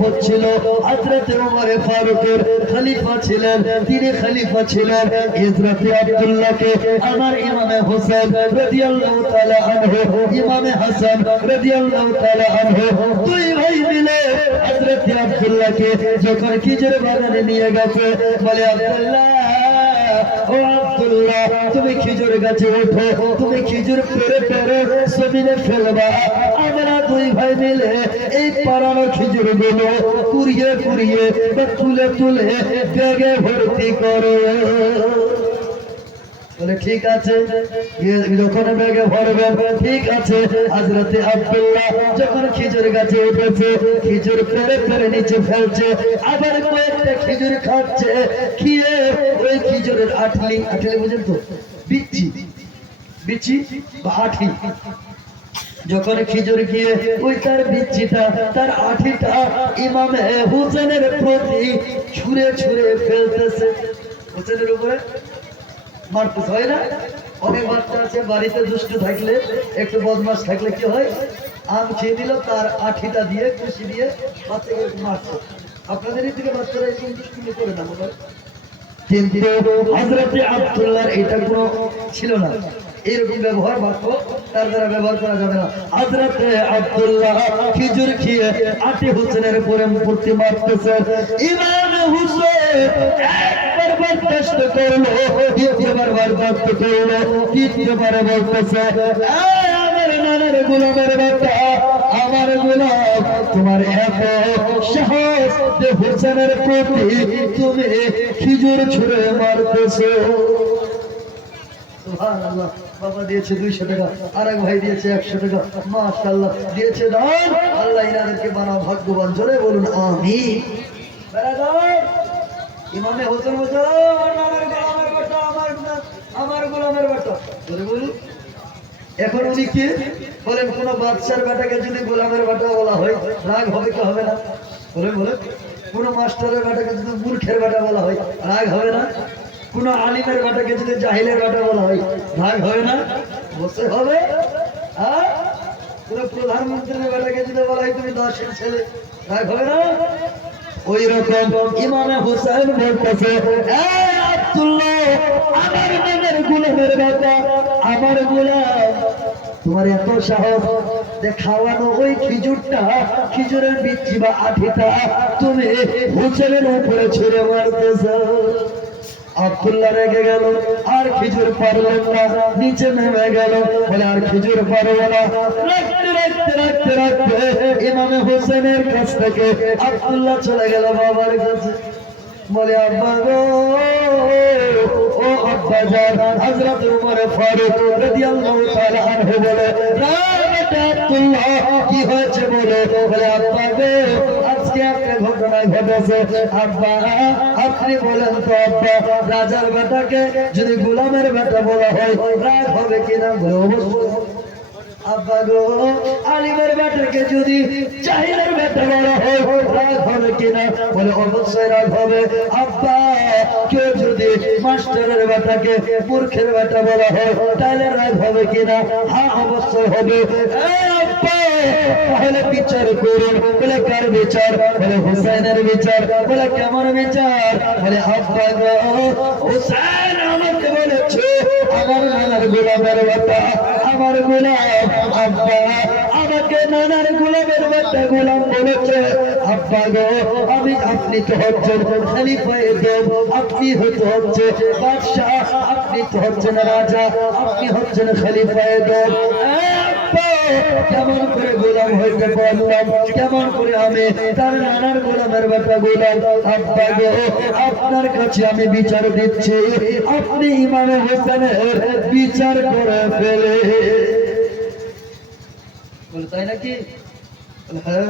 খলিফত ছিল হযরতে ওমর ফারুকের ছিলেন, তিনি ছিলেন আব্দুল্লাহকে। আমার ইমামে হোসেন ইমামে হাসান যখন খিজুর বাগানে নিয়ে গেছে, বলে, আব্দুল্লাহ, ও আব্দুল্লাহ, তুমি খিজুর গাছে ওঠো, তুমি খিজুর পেরে পেরে ফেলবা দুই ভাই মিলে এই পাড়ানো খিজুরগুলো কুড়িয়ে কুড়িয়ে তুলে তুলে ব্যাগে ভর্তি করো। ঠিক আছে যখন ব্যাগে ভরবেন ঠিক আছে। হাজরতে আব্দুল্লাহ যখন খিজুর গাছে উঠেছে খিজুর পেরে পেরে নিচে ফেলছে, আবার কয়েকটা খিজুর খাচ্ছে, খেয়ে ওই খিজুরের আঠলি আঠলি বুঝেন তো, বিচ্ছি বিচ্ছি বা আঠি যখন খিজুর গিয়ে ওই তার বিচ্ছিটা, তার আঠিটা ইমাম হুসেনের প্রতি ছুঁড়ে ছুঁড়ে ফেলতেছে। হোসেনের উপরে মারতে হয় না? অনেক বাচ্চা আছে, বাড়িতে দুষ্ট থাকলে, একটু বদমাস থাকলে কি হয়? আম খেয়ে দিল তার আঠিটা দিয়ে খুশি দিয়ে বাচ্চাকে মারছে। আপনাদের দিকে বাচ্চারা করে না কিন্তু এটা কোনো ছিল না। এইরকম ব্যবহার বাক্য তার দ্বারা ব্যবহার করা যাবে না। হজরতে আব্দুল্লাহ খিজুর খেয়ে আটি হোসেনের উপরে মূর্তি মারতেছে। ইমাম হুসেন একবার বরদাস্ত করল, দ্বিতীয়বার বরদাস্ত করল, তৃতীয়বারে বলতেছে, "এই আমার নানার গোলামের বাচ্চা, আমার গোলাম, তোমার এত সাহস হোসেনের প্রতি তুমি খিজুর ছুঁড়ে মারতেছো। আমার গোলামের বলুন। এখন উনি কি? বলেন, কোন বাদশার বেটাকে যদি গোলামের বেটা বলা হয়, রাগ হবে কি হবে না? বলে বলে কোন মাস্টারের বেটাকে যদি মূর্খের বেটা বলা হয়, রাগ হবে না? কোন আলিমের বেটাকে যদি জাহিলের বেটা বলা হয় রাগ হবে না? বসে হবে। তোমার এত সাহস যে খাওয়ানো ওই খিজুরটা, খিজুরের বিচ্ছি বা আঠিটা তুমি হুসেনের উপরে ছুঁড়ে মারতেছ। আব্দুল্লাহ রেগে গেল, আর খিজুর পারলেন না, নিচে নেমে গেল। বলে, আর খিজুর পারব না। রাখতে রাখতে ইমামে হোসেনের কাছ থেকে আব্দুল্লাহ চলে গেল বাবার কাছে। বলে, আব্বা গো, ও আব্বা জান হযরত উমর ফারুক রাদিয়াল্লাহু তাআলা আনহু বলে না বেটা কি হয়েছে বলে? বলে, আব্বা গো ঘটেছে আব্বা, আপনি বলেন তো, আব্বা, রাজার বেটাকে যদি গোলামের বেটা বলা হয় রাগ হবে কিনা? অবশ্যই আব্বা গো, আলিমের বেটাকে যদি চাহিদার বেটা বলা হয়, রাগ হবে কিনা? বলে, অবশ্যই রাগ হবে। আব্বা, কেউ যদি মাস্টারের বেটাকে মূর্খের বেটা বলা হয়, তাহলে রাগ হবে কিনা? হ্যাঁ অবশ্যই হবে। এই আব্বা, তাহলে বিচার করুন। বলে, কার বিচার? বলে, হুসাইনের বিচার। বলে, কেমন বিচার? বলে, আব্বা গো, হুসাইন আমাকে বলেছে, আমার নানার গোলামের বেটা আমার গোলাম, আব্বা আমাকে নানার গোলামের বাচ্চা গোলাম বলেছে, আব্বা গো, আমি আপনি তো হচ্ছেন খলিফায়ে দেব আপনি হতে হচ্ছে বাদশাহ, আপনি তো হচ্ছেন রাজা, আপনি হচ্ছেন খলিফায়ে দেব কেমন করে গোলাম হইতে পারলাম কেমন করে আমি তার নানার গোলামের বাচ্চা গোলাম? আব্বা গো, আপনার কাছে আমি বিচার দিচ্ছি। আপনি ইমামে হোসেনের বিচার করে ফেলে। তাই নাকি? হ্যাঁ।